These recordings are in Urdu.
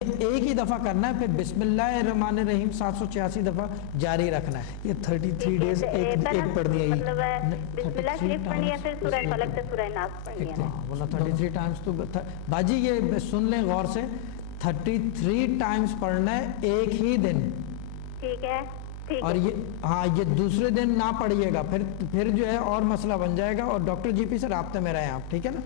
ایک ہی دفعہ کرنا ہے، پھر بسم اللہ الرحمن الرحیم 786 دفعہ جاری رکھنا ہے. یہ 33 ڈیز ایک پڑھنی ہے. مطلب بسم اللہ شریف پڑھنی ہے، پھر سورہ فلق سے سورہ ناس پڑھنی ہے. واللہ 33 ٹائمز تو باجی یہ سن لیں غور سے، 33 ٹائمز پڑھنا ہے ایک ہی دن. ٹھیک ہے. اور یہ ہاں یہ دوسرے دن نہ پڑھیے گا، پھر جو ہے اور مسئلہ بن جائے گا، اور ڈاکٹر جی پی سے رابطے میں رہیں آپ. ٹھیک ہے نا؟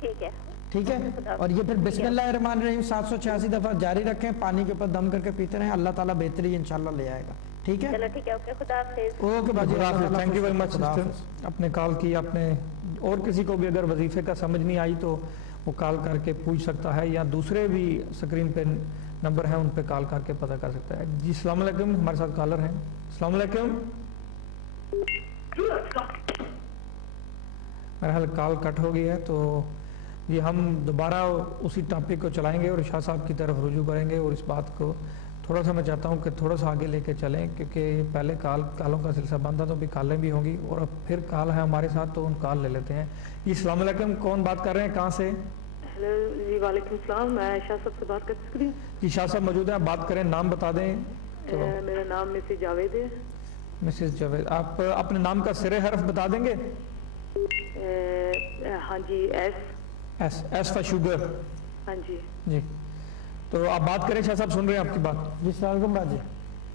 ٹھیک ہے. ٹھیک ہے. اور یہ پھر بسم اللہ الرحمن الرحیم 786 دفعہ جاری رکھیں، پانی کے اوپر دم کر کے پیتے رہیں، اللہ تعالیٰ بہتری انشاءاللہ لے آئے گا. ٹھیک ہے. چلو ٹھیک ہے. اوکے، خدا حافظ. اوکے باجی، thank you very much sister. آپ نے کال کی. آپ نے اور کسی کو بھی اگر وظیفے کا سمجھ نہیں آئی تو وہ کال کر کے پوچھ سکتا ہے، یا دوسرے بھی اسکرین پہ نمبر ہیں ان پہ کال کر کے پتہ کر سکتا ہے. جی السلام علیکم، ہمارے ساتھ کالر ہیں. السلام علیکم. میرا حال کال کٹ ہو گئی ہے، تو یہ ہم دوبارہ اسی ٹاپک کو چلائیں گے اور شاہ صاحب کی طرف رجوع کریں گے. اور اس بات کو تھوڑا سا میں چاہتا ہوں کہ تھوڑا سا آگے لے کے چلیں، کیونکہ پہلے کالوں کا سلسلہ بند تھا، تو بھی کالیں بھی ہوں گی، اور اب پھر کال ہے ہمارے ساتھ تو ان کال لے لیتے ہیں. جی السلام علیکم، کون بات کر رہے ہیں، کہاں سے؟ ہیلو جی وعلیکم السلام، میں شاہ صاحب سے بات کر سکتی ہوں؟ جی شاہ صاحب موجود ہیں، آپ بات کریں، نام بتا دیں. میرا نام مسز جاوید ہے. مسز جاوید، آپ اپنے نام کا سرے حرف بتا دیں گے؟ ہاں جی. S for sugar. ہاں جی. جی تو آپ بات کریں، شاہ صاحب سن رہے ہیں آپ کی بات. جی السلام علیکم باجی.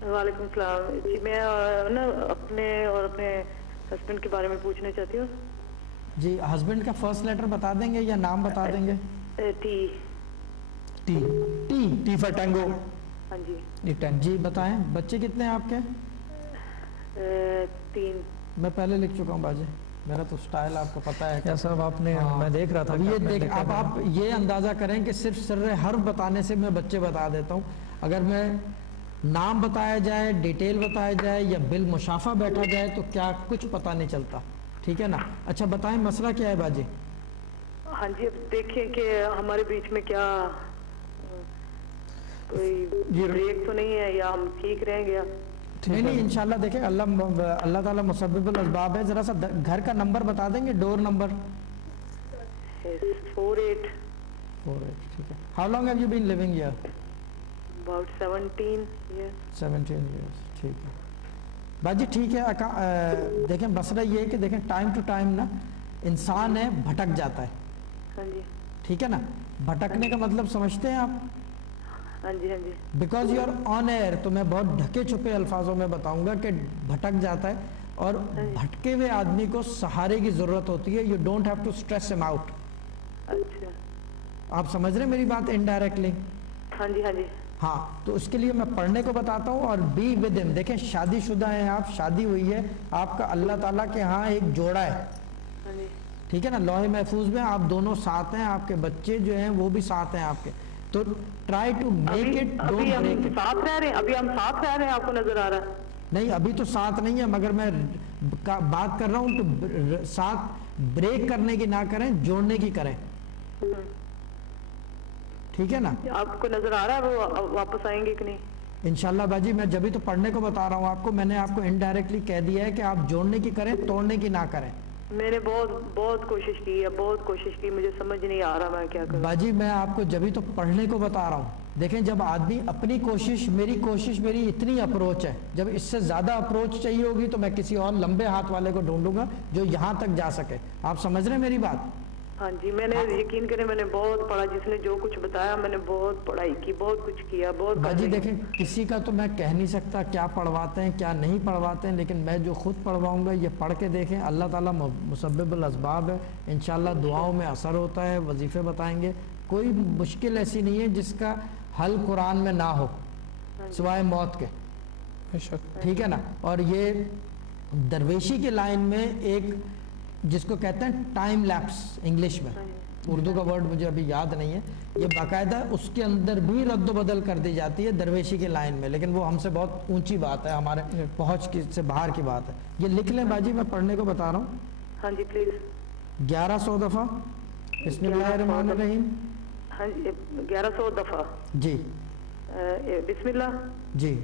وعلیکم السلام. جی میں نا اپنے اور اپنے ہسبینڈ کے بارے میں پوچھنا چاہتی ہوں. جی ہسبینڈ کا فرسٹ لیٹر بتا دیں گے یا نام بتا دیں گے؟ T. T. T for tango. ہاں جی. جی بتائیں، بچے کتنے ہیں آپ کے؟ 3. میں پہلے لکھ چکا ہوں باجی، میرا تو سٹائل آپ کو پتہ ہے. کیا صاحب آپ نے، میں دیکھ رہا تھا. یہ دیکھ، اب آپ یہ اندازہ کریں کہ صرف سر حرف بتانے سے میں بچے بتا دیتا ہوں. اگر میں نام بتایا جائے، ڈیٹیل بتایا جائے، یا بالمشافہ بیٹھا جائے تو کیا کچھ پتہ نہیں چلتا. ٹھیک ہے نا؟ اچھا بتائیں مسئلہ کیا ہے باجی؟ ہاں جی. اب دیکھیں کہ ہمارے بیچ میں کیا کوئی بریک تو نہیں ہے، یا ہم ٹھیک رہیں گے؟ نہیں انشاءاللہ. دیکھیں اللہ تعالیٰ مسبب الاسباب ہے. ذرا سا گھر کا نمبر بتا دیں گے، ڈور نمبر؟ 48. ٹھیک ہے. How long have you been living here? About 17 years. 17 years. ٹھیک ہے باجی. ٹھیک ہے. دیکھیں مسئلہ یہ ہے کہ دیکھیں ٹائم ٹو ٹائم نا انسان ہے بھٹک جاتا ہے. ہاں جی. ٹھیک ہے نا؟ بھٹکنے کا مطلب سمجھتے ہیں آپ؟ ہاں جی. ہاں جی. Because you are on air, تو میں بہت ڈھکے چھپے الفاظوں میں بتاؤں گا کہ بھٹک جاتا ہے، اور بھٹکے ہوئے آدمی کو سہارے کی ضرورت ہوتی ہے. You don't have to stress them out. اچھا. آپ سمجھ رہے ہیں میری بات انڈائریکٹلی؟ ہاں جی. ہاں جی. ہاں تو اس کے لیے میں پڑھنے کو بتاتا ہوں. اور بی ود ہم. دیکھیں شادی شدہ ہیں آپ، شادی ہوئی ہے آپ کا، اللہ تعالیٰ کے ہاں ایک جوڑا ہے. ہاں جی. ٹھیک ہے نا؟ لوح محفوظ میں آپ دونوں ساتھ ہیں، آپ کے بچے جو ہیں وہ بھی ساتھ ہیں آپ کے. تو try to make it, don't break it. ساتھ رہ رہے ہیں ابھی، ہم ساتھ رہ رہے ہیں، آپ کو نظر آ رہا ہے؟ نہیں ابھی تو ساتھ نہیں ہے، مگر میں بات کر رہا ہوں تو ساتھ بریک کرنے کی نہ کریں، جوڑنے کی کریں. ٹھیک ہے نا؟ آپ کو نظر آ رہا ہے وہ واپس آئیں گے کہ نہیں؟ انشاءاللہ باجی میں جبھی تو پڑھنے کو بتا رہا ہوں آپ کو. میں نے آپ کو انڈائریکٹلی کہہ دیا ہے کہ آپ جوڑنے کی کریں، توڑنے کی نہ کریں. میں نے بہت کوشش کی ہے، بہت کوشش کی، مجھے سمجھ نہیں آ رہا میں کیا کروں. باجی میں آپ کو جبھی تو پڑھنے کو بتا رہا ہوں. دیکھیں جب آدمی اپنی کوشش میری اتنی اپروچ ہے، جب اس سے زیادہ اپروچ چاہیے ہوگی تو میں کسی اور لمبے ہاتھ والے کو ڈھونڈوں گا جو یہاں تک جا سکے. آپ سمجھ رہے ہیں میری بات؟ ہاں جی. میں نے یقین کریں، میں نے بہت پڑھا، جس نے جو کچھ بتایا میں نے بہت پڑھائی کی، بہت کچھ کیا، بہت. باجی دیکھیں کسی کا تو میں کہہ نہیں سکتا کیا پڑھواتے ہیں کیا نہیں پڑھواتے ہیں، لیکن میں جو خود پڑھواؤں گا یہ پڑھ کے دیکھیں. اللہ تعالیٰ مسبب الاسباب ہے، انشاءاللہ دعاؤں میں اثر ہوتا ہے. وظیفے بتائیں گے، کوئی مشکل ایسی نہیں ہے جس کا حل قرآن میں نہ ہو سوائے موت کے. ٹھیک ہے نا؟ اور یہ درویشی کے لائن میں ایک جس کو کہتے ہیں ٹائم لیپس انگلش میں، اردو کا ورڈ مجھے ابھی یاد نہیں ہے، یہ باقاعدہ اس کے اندر بھی رد و بدل کر دی جاتی ہے درویشی کے لائن میں، لیکن وہ ہم سے بہت اونچی بات ہے، ہمارے پہنچ سے باہر کی بات ہے. یہ لکھ لیں باجی، میں پڑھنے کو بتا رہا ہوں. ہاں جی پلیز. 1100 دفعہ بسم اللہ الرحمن الرحیم. ہاں جی 1100 دفعہ. جی. بسم اللہ. جی.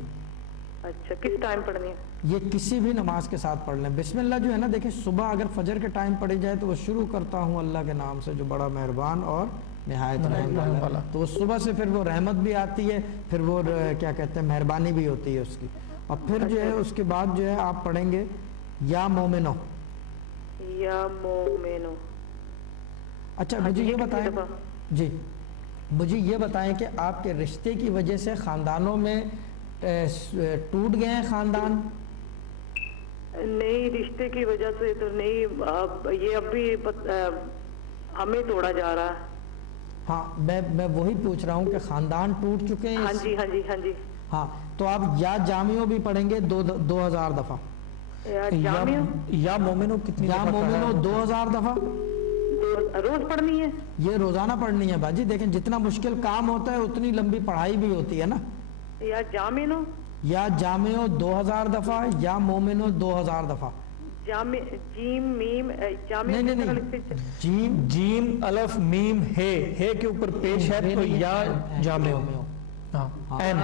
اچھا کس ٹائم پڑھنی ہے؟ یہ کسی بھی نماز کے ساتھ پڑھ لیں. بسم اللہ جو ہے نا، دیکھیں صبح اگر فجر کے ٹائم پڑھی جائے تو وہ شروع کرتا ہوں اللہ کے نام سے جو بڑا مہربان اور نہایت رحم والا. تو صبح سے پھر وہ رحمت بھی آتی ہے, پھر وہ کیا کہتے ہیں مہربانی بھی ہوتی ہے اس کی. اور پھر جو ہے اس کے بعد جو ہے آپ پڑھیں گے یا مومنو. یا مومنو. اچھا مجھے یہ بتائیں, جی مجھے یہ بتائیں کہ آپ کے رشتے کی وجہ سے خاندانوں میں ٹوٹ گئے ہیں خاندان؟ نہیں, رشتے کی وجہ سے تو نہیں, یہ اب بھی ہمیں توڑا جا رہا ہے. ہاں میں وہی پوچھ رہا ہوں کہ خاندان ٹوٹ چکے ہیں. ہاں جی ہاں جی ہاں جی. ہاں تو آپ یا جامعوں بھی پڑھیں گے 2000 دفعہ. یا مومنو کتنی یا مومنو 2000 دفعہ روز پڑھنی ہے. یہ روزانہ پڑھنی ہے باجی. دیکھیں جتنا مشکل کام ہوتا ہے اتنی لمبی پڑھائی بھی ہوتی ہے نا. یا جامنو, یا جامعو 2000 دفعہ, یا مومنو 2000 دفعہ. جیم میم جامع, جیم جیم الف میم ہے کے اوپر پیش ہے تو یا جامع. این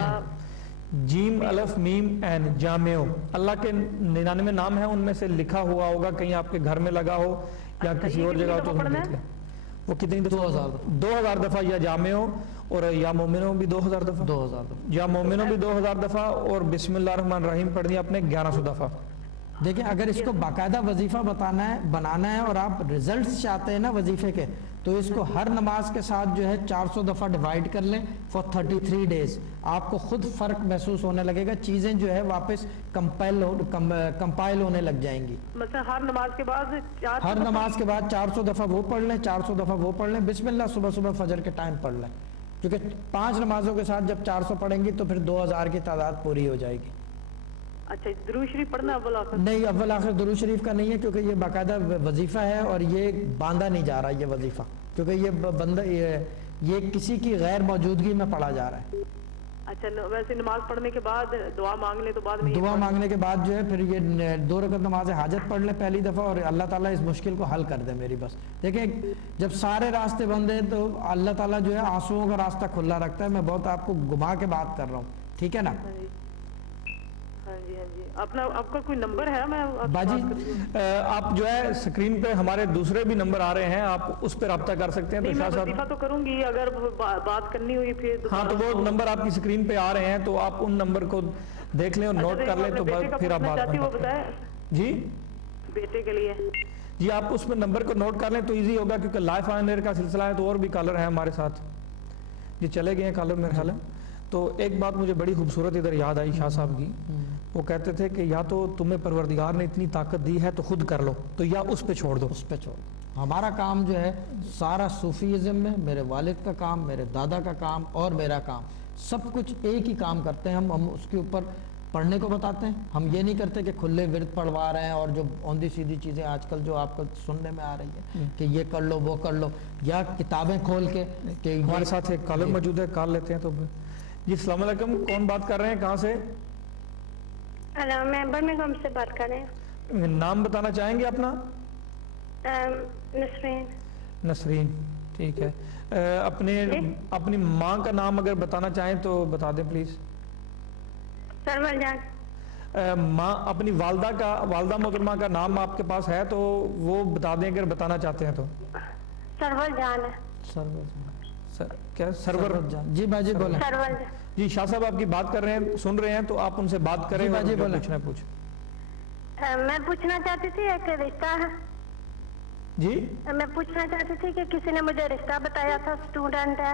جیم الف میم این جامع. اللہ کے 99 نام ہیں, ان میں سے لکھا ہوا ہوگا کہیں آپ کے گھر میں لگا ہو یا کسی اور جگہ تو ہم دیکھ لیں. وہ کتنی دفعہ؟ 2000 دفعہ یا جامع اور یا مومنوں بھی 2000 دفعہ. 2000 دفعہ یا مومنوں بھی 2000 دفعہ اور بسم اللہ الرحمن الرحیم پڑھنی ہے اپنے 1100 دفعہ. دیکھیں اگر اس کو باقاعدہ وظیفہ بنانا ہے اور آپ ریزلٹس چاہتے ہیں نا وظیفے کے, تو اس کو ہر نماز کے ساتھ جو ہے 400 دفعہ ڈیوائیڈ کر لیں فار 33 ڈیز. آپ کو خود فرق محسوس ہونے لگے گا, چیزیں جو ہے واپس کمپائل ہونے لگ جائیں گی. مثلا ہر نماز کے بعد 400 دفعہ وہ پڑھ لیں, 400 دفعہ وہ پڑھ لیں. بسم اللہ صبح فجر کے ٹائم پڑھ لیں, کیونکہ 5 نمازوں کے ساتھ جب 400 پڑھیں گی تو پھر 2000 کی تعداد پوری ہو جائے گی. اچھا درود شریف پڑھنا اول آخر؟ نہیں, اول آخر درود شریف کا نہیں ہے, کیونکہ یہ باقاعدہ وظیفہ ہے اور یہ باندھا نہیں جا رہا یہ وظیفہ, کیونکہ یہ کسی کی غیر موجودگی میں پڑھا جا رہا ہے. اچھا ویسے نماز پڑھنے کے بعد دعا مانگ لیں تو بعد میں دعا مانگنے کے بعد جو ہے پھر یہ 2 رکعت نماز حاجت پڑھ لیں پہلی دفعہ, اور اللہ تعالیٰ اس مشکل کو حل کر دے میری. بس دیکھیں جب سارے راستے بند ہیں تو اللہ تعالیٰ جو ہے آنسوؤں کا راستہ کھلا رکھتا ہے. میں بہت آپ کو گھما کے بات کر رہا ہوں, ٹھیک ہے نا. ہاں جی ہاں جی. آپ کا کوئی نمبر ہے؟ میں باجی آپ جو ہے اسکرین پہ ہمارے دوسرے بھی نمبر آ رہے ہیں, آپ اس پہ رابطہ کر سکتے ہیں. نہیں میں وظیفہ تو کروں گی, اگر بات کرنی ہوئی پھر ہاں تو وہ نمبر آپ کی اسکرین پہ آ رہے ہیں, تو آپ ان نمبر کو دیکھ لیں اور نوٹ کر لیں, تو پھر آپ بات کریں. جی بیٹے کے لیے جی آپ اس میں نمبر کو نوٹ کر لیں تو ایزی ہوگا, کیونکہ لائف آن ایئر کا سلسلہ ہے تو اور بھی کالر ہیں ہمارے ساتھ. جی چلے گئے ہیں کالر میرے خیال ہے. تو ایک بات مجھے بڑی خوبصورت ادھر یاد آئی شاہ صاحب کی. وہ کہتے تھے کہ یا تو تمہیں پروردگار نے اتنی طاقت دی ہے تو خود کر لو, تو یا اس پہ چھوڑ دو. اس پہ چھوڑ دو. ہمارا کام جو ہے سارا صوفیزم میں, میرے والد کا کام, میرے دادا کا کام اور میرا کام, سب کچھ ایک ہی کام کرتے ہیں. ہم اس کے اوپر پڑھنے کو بتاتے ہیں. ہم یہ نہیں کرتے کہ کھلے ورد پڑھوا رہے ہیں اور جو اوندھی سیدھی چیزیں آج کل جو آپ کو سننے میں آ رہی ہے کہ یہ کر لو وہ کر لو, یا کتابیں کھول کے. کہ ہمارے ساتھ ایک کالر موجود ہے, کال لیتے ہیں. تو جی السلام علیکم, کون بات کر رہے ہیں, کہاں سے؟ میں برمنگھم سے بات کر رہے ہیں. نام بتانا چاہیں گے اپنا؟ نسرین. نسرین, ٹھیک ہے. اپنی ماں کا نام اگر بتانا چاہیں تو بتا دیں پلیز. سرور جان. ماں اپنی والدہ محترمہ کا نام آپ کے پاس ہے تو وہ بتا دیں اگر بتانا چاہتے ہیں تو. سرور جان ہے. سرور جان کیا سرور جان؟ جی باجی بولیں. سرور جان. جی شاہ صاحب آپ کی بات کر رہے ہیں, سن رہے ہیں, تو آپ ان سے بات کریں. باجی بولیں. میں پوچھنا چاہتی تھی ایک رشتہ ہے. جی میں پوچھنا چاہتی تھی کہ کسی نے مجھے رشتہ بتایا تھا, اسٹوڈنٹ ہے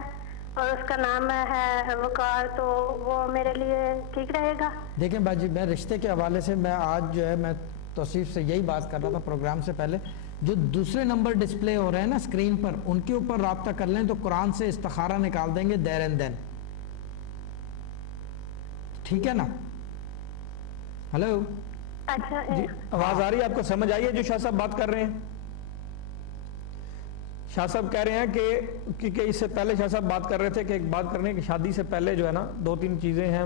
اور اس کا نام ہے وقار, تو وہ میرے لیے ٹھیک رہے گا؟ دیکھیں باجی میں رشتے کے حوالے سے میں آج جو ہے میں توصیف سے یہی بات کر رہا تھا پروگرام سے پہلے. جو دوسرے نمبر ڈسپلے ہو رہے ہیں نا اسکرین پر, ان کے اوپر رابطہ کر لیں تو قرآن سے استخارہ نکال دیں گے دیر اینڈ دین, ٹھیک ہے نا. ہلو اچھا جی آواز آ رہی ہے آپ کو, سمجھ آئی ہے جو شاہ صاحب بات کر رہے ہیں؟ شاہ صاحب کہہ رہے ہیں کہ کیونکہ اس سے پہلے شاہ صاحب بات کر رہے تھے کہ ایک بات کرنے کی شادی سے پہلے جو ہے نا 2-3 چیزیں ہیں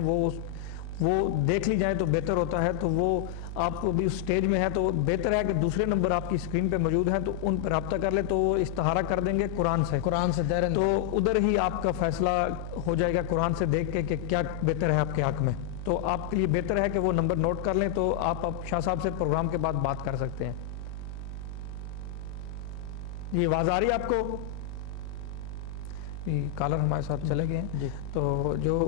وہ دیکھ لی جائیں تو بہتر ہوتا ہے. تو وہ آپ ابھی اس سٹیج میں ہے تو بہتر ہے کہ دوسرے نمبر آپ کی سکرین پہ موجود ہیں تو ان پر رابطہ کر لیں, تو وہ استخارہ کر دیں گے قرآن سے دیر. تو ادھر ہی آپ کا فیصلہ ہو جائے گا قرآن سے دیکھ کے کہ کیا بہتر ہے آپ کے حق میں. تو آپ کے لیے بہتر ہے کہ وہ نمبر نوٹ کر لیں, تو آپ شاہ صاحب سے پروگرام کے بعد بات کر سکتے ہیں. جی آواز آ رہی ہے آپ کو؟ کالر ہمارے ساتھ چلے گئے ہیں جی تو جو